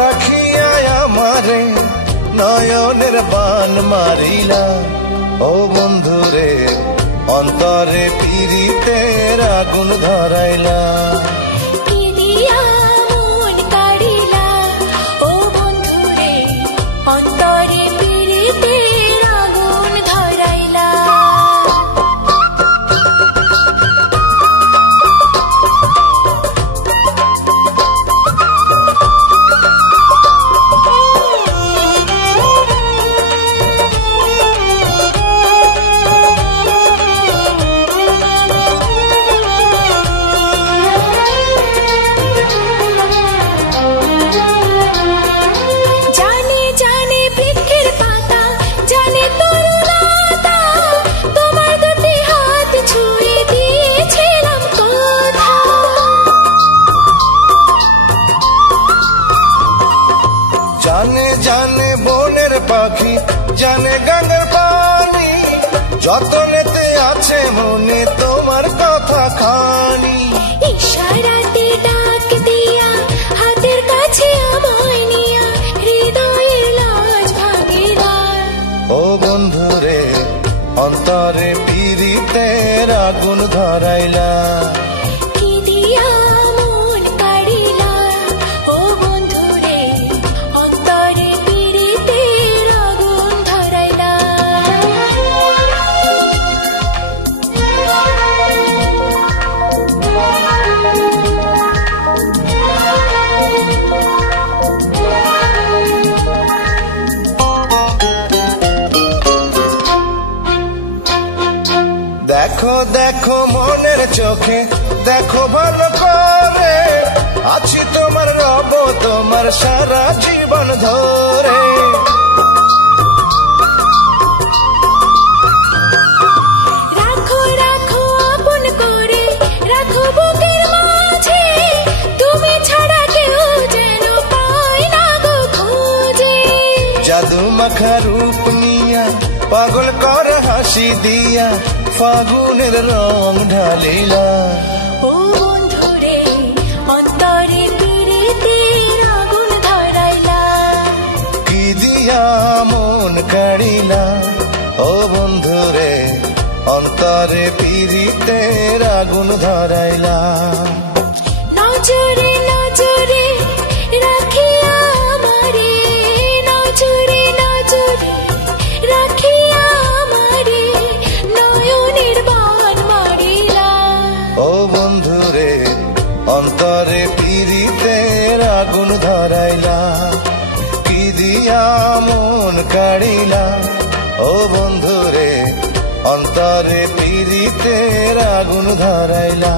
রাখিয়া আমারে নয়নের বান মারিলা। ও বন্ধুরে অন্তরে পীড়িতের আগুন ধরাইলা। অন্তরে পীড়িতের আগুন ধরাইলা। জানে জানে বনের পাখি জানে গাঙ্গের পানি, যতনেতে আছে মনে তোমার কথা খানি। ইশারাতে ডাক দিয়া হাতের কাছে আমায় নিয়া হৃদয়ের লাজ ভাঙিলা। ও বন্ধুরে অন্তরে পীড়িতের আগুন ধরাইলা। কি দিয়া মন কাড়িলা। ও বন্ধুরে অন্তরে পীড়িতের আগুন ধরাইলা। দেখো দেখো মনের চোখে দেখো ভালো করে, আছি তোমার রব তোমার সারা জীবন ধরে। রাখো রাখো আপন করে রাখো বুকের মাঝে, তুমি ছাড়া কেউ যেন পায় না গো খোঁজে। জাদু মাখা রূপ নিয়া পাগল করে হাসি দিয়া ফাগুনের রং ঢালিলা। ও বন্ধুরে অন্তরে পীড়িতের আগুন ধরাইলা। কি দিয়া মন কাড়িলা। ও বন্ধুরে অন্তরে পীড়িতের আগুন ধরাইলা। নজরে নজরে রাখিয়া আমারে, নজরে নজরে রাখিয়া আমারে নয়নের বান মারিলা। ও বন্ধুরে অন্তরে পীড়িতের আগুন ধরাইলা। কি দিয়া মন কাড়িলা। ও বন্ধুরে অন্তরে পীড়িতের আগুন ধরাইলা।